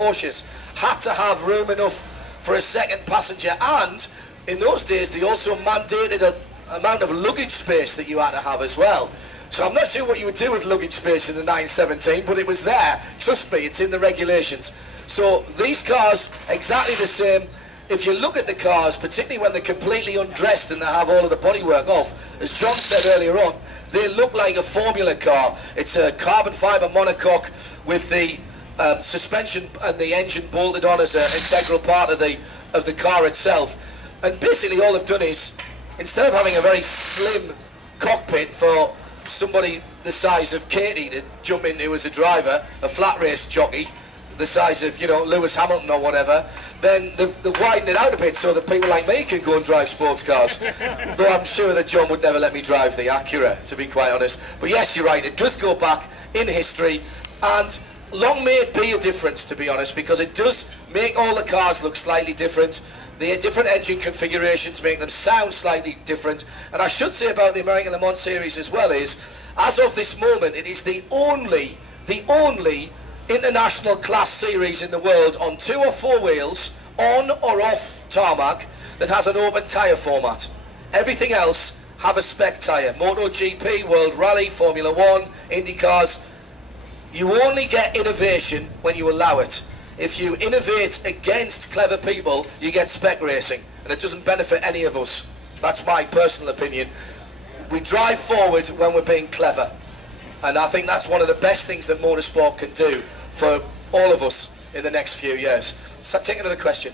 Porsches had to have room enough for a second passenger, and in those days they also mandated an amount of luggage space that you had to have as well. So I'm not sure what you would do with luggage space in the 917, but it was there. Trust me, it's in the regulations. So these cars, exactly the same. If you look at the cars, particularly when they're completely undressed and they have all of the bodywork off, as John said earlier on, they look like a Formula car. It's a carbon fibre monocoque with the suspension and the engine bolted on as an integral part of the car itself. And basically all they've done is, instead of having a very slim cockpit for somebody the size of Katie to jump into as a driver, a flat race jockey the size of, you know, Lewis Hamilton or whatever, then they've widened it out a bit so that people like me can go and drive sports cars. Though I'm sure that John would never let me drive the Acura, to be quite honest. But yes, you're right, it does go back in history, and long may it be a difference, to be honest, because it does make all the cars look slightly different. The different engine configurations make them sound slightly different. And I should say about the American Le Mans Series as well is, as of this moment, it is the only international class series in the world on 2 or 4 wheels, on or off tarmac, that has an open tyre format. Everything else have a spec tyre. MotoGP, World Rally, Formula 1, IndyCars. You only get innovation when you allow it. If you innovate against clever people, you get spec racing, and it doesn't benefit any of us. That's my personal opinion. We drive forward when we're being clever, and I think that's one of the best things that motorsport can do for all of us in the next few years. So take another question.